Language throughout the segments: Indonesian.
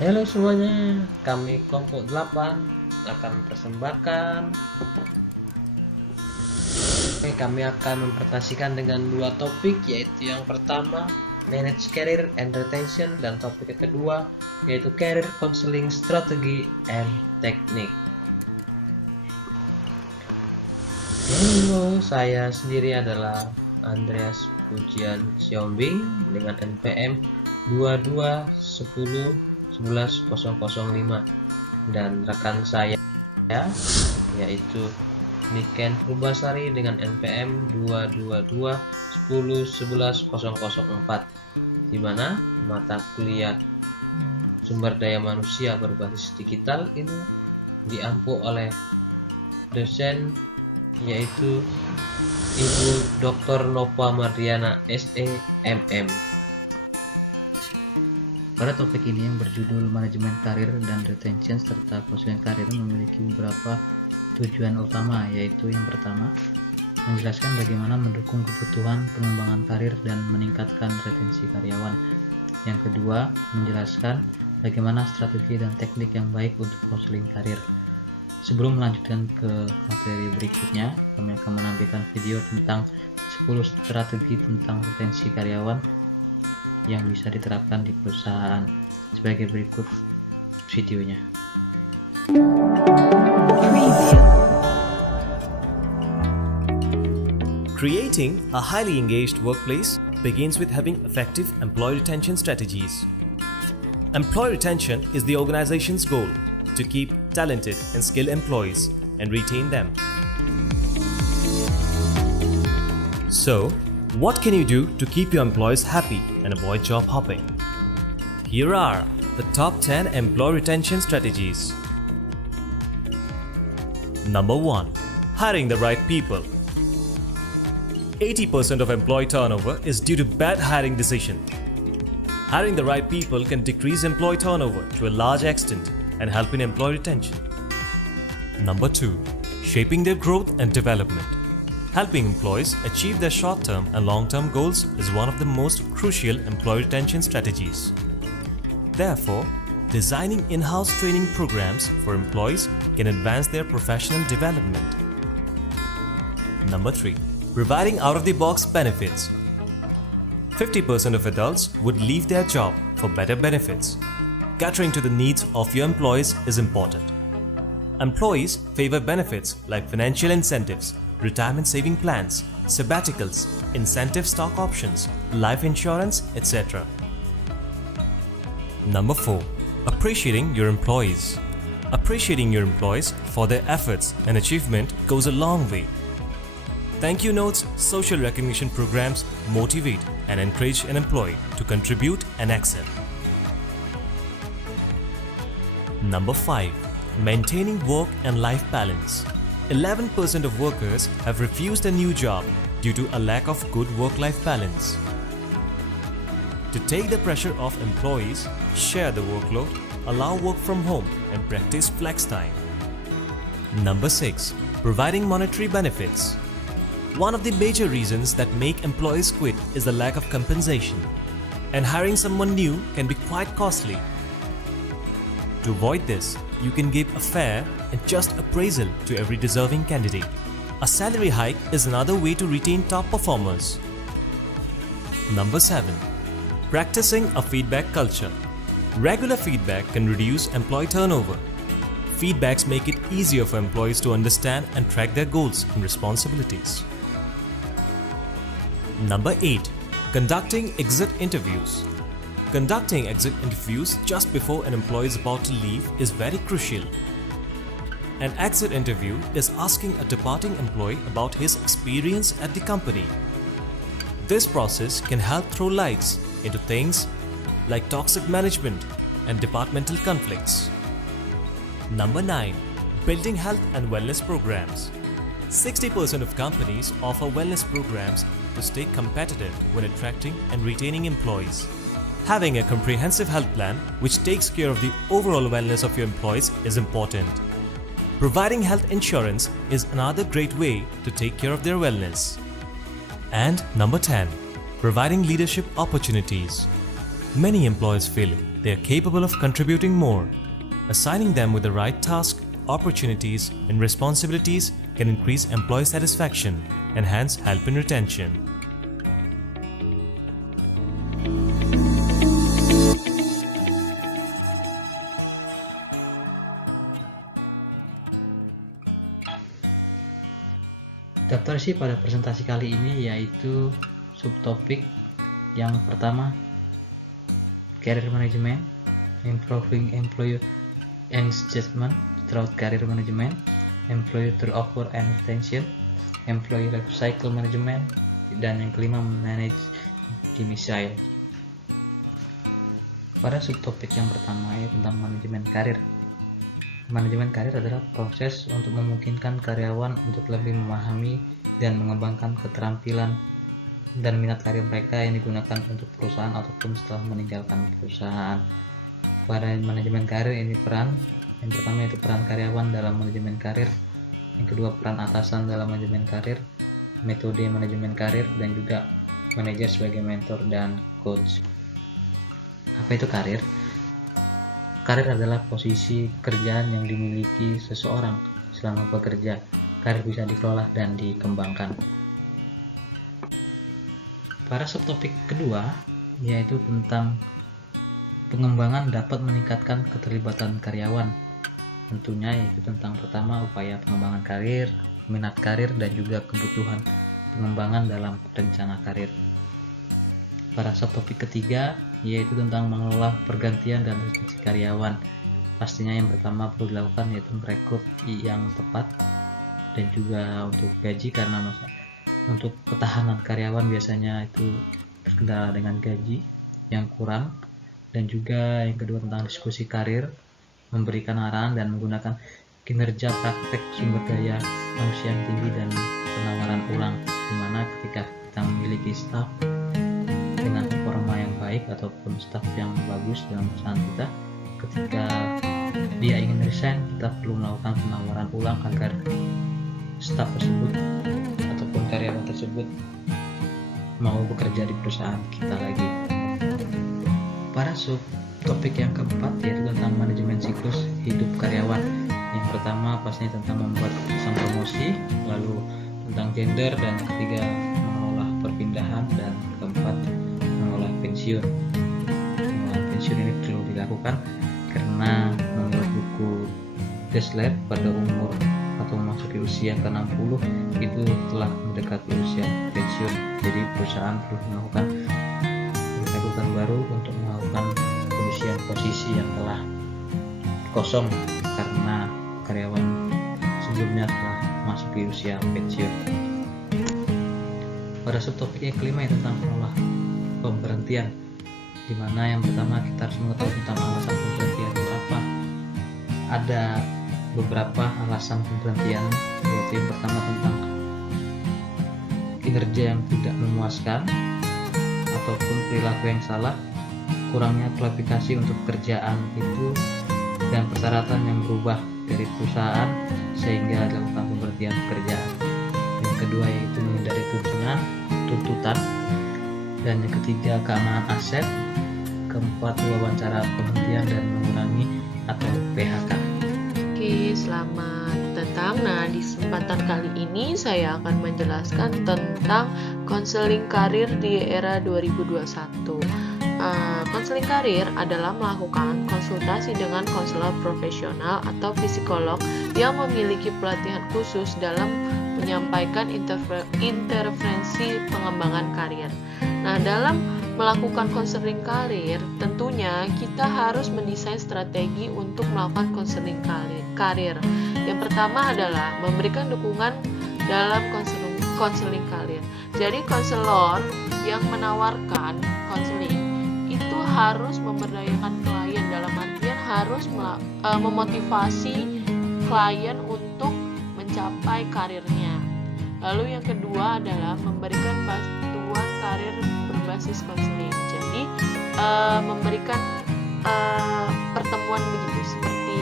Halo semuanya, kami kelompok 8 akan mempersembahkan kami akan mempresentasikan dengan dua topik, yaitu yang pertama Manage Career and Retention, dan topik yang kedua yaitu Career Counseling Strategy and Technique. Halo, saya sendiri adalah Andreas Pujian Siombing dengan NPM 22101105, dan rekan saya yaitu Niken Purbasari dengan NPM 222101104, di mana mata kuliah sumber daya manusia berbasis digital ini diampu oleh dosen yaitu Ibu Dr. Nova Mardiana SEMM. Pada topik ini yang berjudul Manajemen Karir dan Retention serta Konseling Karir memiliki beberapa tujuan utama, yaitu yang pertama, menjelaskan bagaimana mendukung kebutuhan pengembangan karir dan meningkatkan retensi karyawan. Yang kedua, menjelaskan bagaimana strategi dan teknik yang baik untuk konseling karir. Sebelum melanjutkan ke materi berikutnya, kami akan menampilkan video tentang 10 strategi tentang retensi karyawan yang bisa diterapkan di perusahaan. Sebagai berikut videonya. Creating a highly engaged workplace begins with having effective employee retention strategies. Employee retention is the organization's goal to keep talented and skilled employees and retain them. So, what can you do to keep your employees happy and avoid job hopping? Here are the top 10 employee retention strategies. Number 1. Hiring the right people. 80% of employee turnover is due to bad hiring decisions. Hiring the right people can decrease employee turnover to a large extent and help in employee retention. Number 2. Shaping their growth and development. Helping employees achieve their short-term and long-term goals is one of the most crucial employee retention strategies. Therefore, designing in-house training programs for employees can advance their professional development. Number 3. Providing out-of-the-box benefits. 50% of adults would leave their job for better benefits. Catering to the needs of your employees is important. Employees favor benefits like financial incentives, retirement saving plans, sabbaticals, incentive stock options, life insurance, etc. Number 4. Appreciating your employees. Appreciating your employees for their efforts and achievement goes a long way. Thank you notes, social recognition programs motivate and encourage an employee to contribute and excel. Number 5. Maintaining work and life balance. 11% of workers have refused a new job due to a lack of good work-life balance. To take the pressure off employees, share the workload, allow work from home, and practice flex time. Number 6. Providing monetary benefits. One of the major reasons that make employees quit is the lack of compensation, and hiring someone new can be quite costly. To avoid this, you can give a fair and just appraisal to every deserving candidate. A salary hike is another way to retain top performers. Number 7. Practicing a feedback culture. Regular feedback can reduce employee turnover. Feedbacks make it easier for employees to understand and track their goals and responsibilities. Number 8. Conducting exit interviews. Conducting exit interviews just before an employee is about to leave is very crucial. An exit interview is asking a departing employee about his experience at the company. This process can help throw lights into things like toxic management and departmental conflicts. Number 9. Building health and wellness programs. 60% of companies offer wellness programs to stay competitive when attracting and retaining employees. Having a comprehensive health plan which takes care of the overall wellness of your employees is important. Providing health insurance is another great way to take care of their wellness. And number 10. Providing leadership opportunities. Many employers feel they are capable of contributing more. Assigning them with the right task, opportunities, and responsibilities can increase employee satisfaction and hence help in retention. Daftar isi pada presentasi kali ini yaitu subtopik yang pertama, career management, improving employee engagement through career management, employee turnover and retention, employee life cycle management, dan yang kelima, manage domicile. Pada subtopik yang pertama yaitu tentang manajemen karir. Manajemen karir adalah proses untuk memungkinkan karyawan untuk lebih memahami dan mengembangkan keterampilan dan minat karir mereka yang digunakan untuk perusahaan ataupun setelah meninggalkan perusahaan. Pada manajemen karir ini peran yang pertama yaitu peran karyawan dalam manajemen karir, yang kedua peran atasan dalam manajemen karir, metode manajemen karir, dan juga manajer sebagai mentor dan coach. Apa itu karir? Karir adalah posisi pekerjaan yang dimiliki seseorang selama bekerja. Karir bisa dikelola dan dikembangkan. Pada subtopik kedua yaitu tentang pengembangan dapat meningkatkan keterlibatan karyawan. Tentunya yaitu tentang pertama upaya pengembangan karir, minat karir, dan juga kebutuhan pengembangan dalam rencana karir. Pada subtopik ketiga yaitu tentang mengelola pergantian dan retensi karyawan. Pastinya yang pertama perlu dilakukan yaitu merekrut yang tepat, dan juga untuk gaji, karena untuk ketahanan karyawan biasanya itu terkendala dengan gaji yang kurang. Dan juga yang kedua tentang diskusi karir, memberikan arahan dan menggunakan kinerja praktek sumber daya manusia yang tinggi dan penawaran ulang, dimana ketika kita memiliki staf dengan performa yang baik ataupun staf yang bagus dalam perusahaan kita, ketika dia ingin resign, kita perlu melakukan penawaran ulang agar staf tersebut ataupun karyawan tersebut mau bekerja di perusahaan kita lagi. Pada subtopik yang keempat yaitu tentang manajemen siklus hidup karyawan. Yang pertama pastinya tentang membuat pesan promosi, lalu tentang gender, dan ketiga mengelola perpindahan, dan keempat mengelola pensiun. Mengelola pensiun ini perlu dilakukan karena menurut buku Deshler pada umur atau memasuki usia ke-60 itu telah mendekati usia pensiun. Jadi perusahaan perlu melakukan rekrutan baru untuk melakukan pengisian posisi yang telah kosong karena karyawan sebelumnya telah memasuki usia pensiun. Pada subtopik yang kelima yaitu tentang mengelola pemberhentian, di mana yang pertama kita harus mengetahui tentang alasan pemberhentian itu apa. Ada beberapa alasan pemberhentian, yaitu yang pertama tentang kinerja yang tidak memuaskan ataupun perilaku yang salah, kurangnya kualifikasi untuk pekerjaan itu, dan persyaratan yang berubah dari perusahaan sehingga dilakukan pemberhentian pekerjaan. Yang kedua yaitu menghindari tuntutan, dan yang ketiga keamanan aset, keempat wawancara pemberhentian dan mengurangi atau PHK. Oke, selamat datang. Nah, di kesempatan kali ini saya akan menjelaskan tentang konseling karir di era 2021. Konseling karir adalah melakukan konsultasi dengan konselor profesional atau psikolog yang memiliki pelatihan khusus dalam menyampaikan intervensi pengembangan karir. Nah, dalam melakukan konseling karir, tentunya kita harus mendesain strategi untuk melakukan konseling karir. Yang pertama adalah memberikan dukungan dalam konseling karir. Jadi konselor yang menawarkan konseling itu harus memberdayakan klien, dalam artian harus memotivasi klien untuk mencapai karirnya. Lalu yang kedua adalah memberikan bantuan karir berbasis konseling. Jadi memberikan pertemuan begitu seperti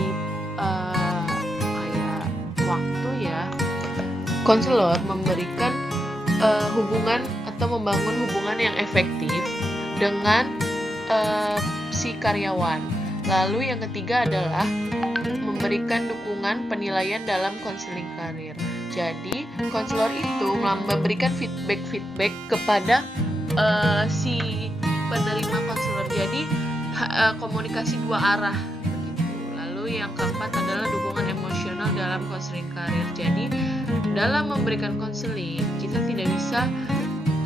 kayak waktu ya. Konselor memberikan hubungan atau membangun hubungan yang efektif dengan si karyawan. Lalu yang ketiga adalah memberikan dukungan penilaian dalam konseling karir. Jadi konselor itu memberikan feedback kepada si penerima konselor. Jadi komunikasi dua arah begitu. Lalu yang keempat adalah dukungan emosional dalam konseling karir. Jadi dalam memberikan konseling kita tidak bisa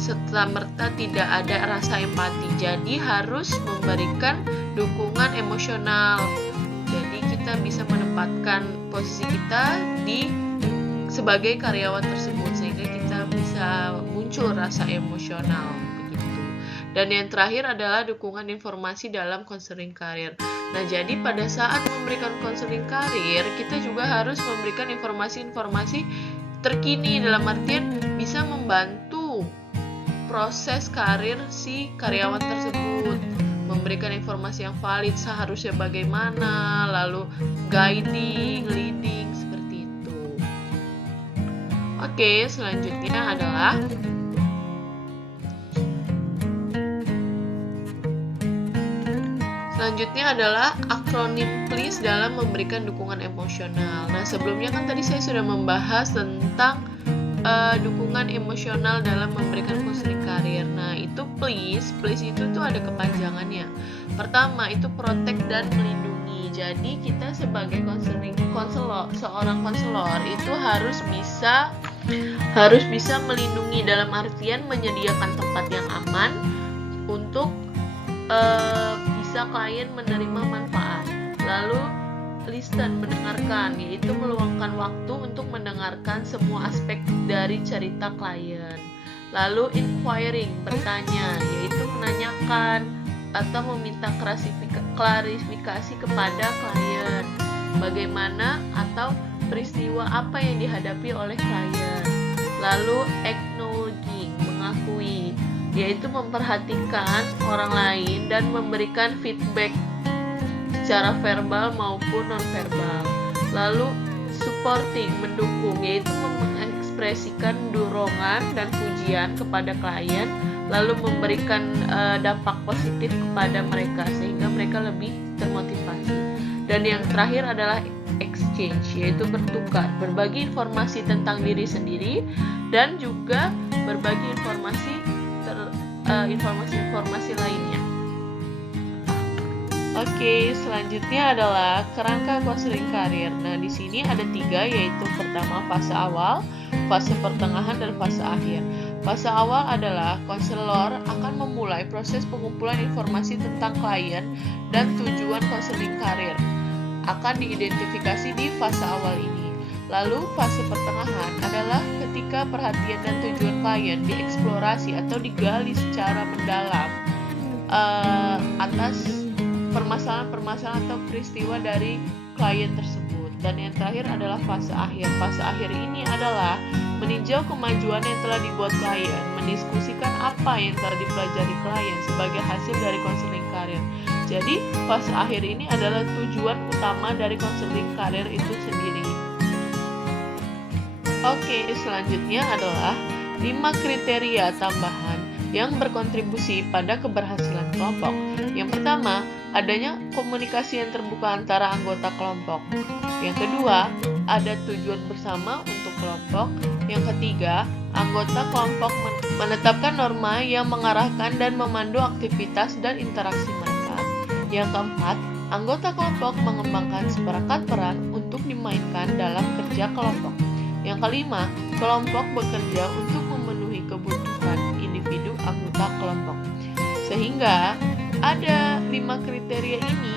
serta-merta tidak ada rasa empati. Jadi harus memberikan dukungan emosional. Jadi kita bisa menempatkan posisi kita sebagai karyawan tersebut sehingga kita bisa muncul rasa emosional begitu. Dan yang terakhir adalah dukungan informasi dalam konseling karir. Nah, jadi pada saat memberikan konseling karir, kita juga harus memberikan informasi-informasi terkini dalam artian bisa membantu proses karir si karyawan tersebut, memberikan informasi yang valid seharusnya bagaimana, lalu guiding, leading, seperti itu. Oke, selanjutnya adalah akronim PLEASE dalam memberikan dukungan emosional. Nah, sebelumnya kan tadi saya sudah membahas tentang dukungan emosional dalam memberikan konseling karir. Nah, itu PLEASE itu tuh ada kepanjangannya. Pertama, itu protect dan melindungi. Jadi kita sebagai seorang konselor itu harus bisa melindungi dalam artian menyediakan tempat yang aman untuk bisa klien menerima manfaat. Lalu listen, mendengarkan, yaitu meluangkan waktu untuk mendengarkan semua aspek dari cerita klien. Lalu inquiring, bertanya, yaitu menanyakan atau meminta klarifikasi kepada klien bagaimana atau peristiwa apa yang dihadapi oleh klien. Lalu acknowledging, mengakui, yaitu memperhatikan orang lain dan memberikan feedback secara verbal maupun non-verbal. Lalu supporting, mendukung, yaitu mengekspresikan dorongan dan pujian kepada klien, lalu memberikan dampak positif kepada mereka sehingga mereka lebih termotivasi. Dan yang terakhir adalah exchange, yaitu bertukar, berbagi informasi tentang diri sendiri dan juga berbagi informasi lainnya. Oke, selanjutnya adalah kerangka konseling karir. Nah, di sini ada 3, yaitu pertama fase awal, fase pertengahan, dan fase akhir. Fase awal adalah konselor akan memulai proses pengumpulan informasi tentang klien dan tujuan konseling karir. Akan diidentifikasi di fase awal ini. Lalu fase pertengahan adalah ketika perhatian dan tujuan klien dieksplorasi atau digali secara mendalam atas permasalahan-permasalahan atau peristiwa dari klien tersebut. Dan yang terakhir adalah fase akhir. Fase akhir ini adalah meninjau kemajuan yang telah dibuat klien, mendiskusikan apa yang telah dipelajari klien sebagai hasil dari konseling karir. Jadi, fase akhir ini adalah tujuan utama dari konseling karir itu sendiri. Oke, selanjutnya adalah 5 kriteria tambahan yang berkontribusi pada keberhasilan kelompok. Yang pertama, adanya komunikasi yang terbuka antara anggota kelompok. Yang kedua, ada tujuan bersama untuk kelompok. Yang ketiga, anggota kelompok menetapkan norma yang mengarahkan dan memandu aktivitas dan interaksi mereka. Yang keempat, anggota kelompok mengembangkan seperangkat peran untuk dimainkan dalam kerja kelompok. Yang kelima, kelompok bekerja untuk memenuhi kebutuhan individu anggota kelompok. Sehingga ada 5 kriteria ini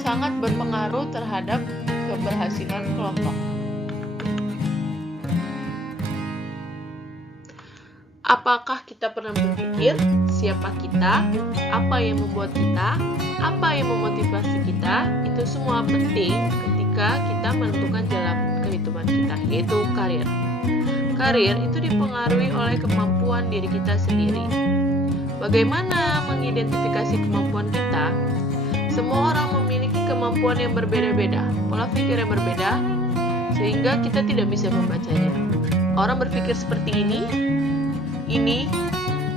sangat berpengaruh terhadap keberhasilan kelompok. Apakah kita pernah berpikir siapa kita, apa yang membuat kita, apa yang memotivasi kita? Itu semua penting ketika kita menentukan jalan kehidupan kita, yaitu karir. Karir itu dipengaruhi oleh kemampuan diri kita sendiri. Bagaimana mengidentifikasi kemampuan kita? Semua orang memiliki kemampuan yang berbeda-beda, pola pikir yang berbeda, sehingga kita tidak bisa membacanya. Orang berpikir seperti ini,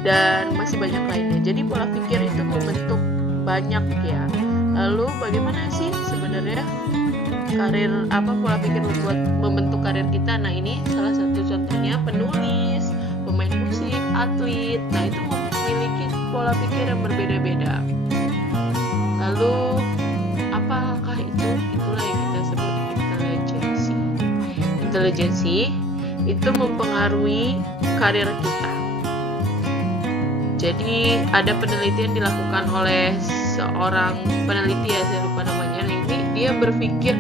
dan masih banyak lainnya. Jadi pola pikir itu membentuk banyak ya. Lalu bagaimana sih sebenarnya pola pikir membentuk karir kita? Nah, ini salah satu contohnya penulis, pemain musik, atlet. Nah, itu memiliki pola pikir yang berbeda-beda. Lalu apakah itu? Itulah yang kita sebut intelijensi. Intelijensi itu mempengaruhi karir kita. Jadi ada penelitian dilakukan oleh seorang peneliti, ya saya lupa namanya. Nah, ini dia berpikir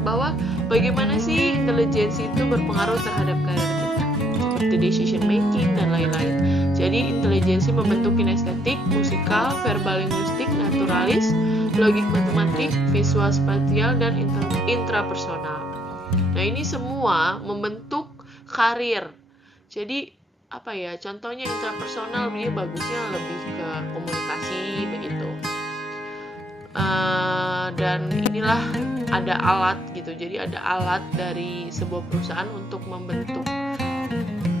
bahwa bagaimana sih intelijensi itu berpengaruh terhadap karir kita, seperti decision making dan lain-lain. Jadi intelijensi membentuk kinestetik, musikal, verbal linguistik, naturalis, logik matematik, visual spasial, dan intrapersonal. Nah, ini semua membentuk karir. Jadi contohnya intrapersonal, dia bagusnya lebih ke komunikasi begitu. Dan inilah ada alat gitu. Jadi ada alat dari sebuah perusahaan untuk membentuk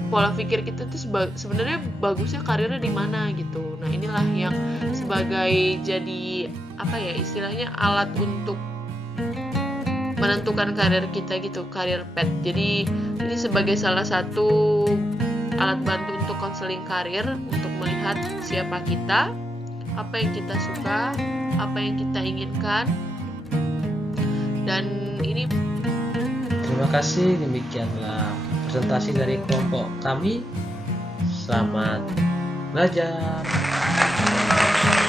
pola pikir kita tuh sebenarnya bagusnya karirnya di mana gitu. Nah, inilah yang sebagai jadi istilahnya alat untuk menentukan karir kita gitu, karir path. Jadi ini sebagai salah satu alat bantu untuk konseling karir, untuk melihat siapa kita, apa yang kita suka, apa yang kita inginkan. Dan ini Terima kasih, demikianlah presentasi dari kelompok kami. Selamat belajar.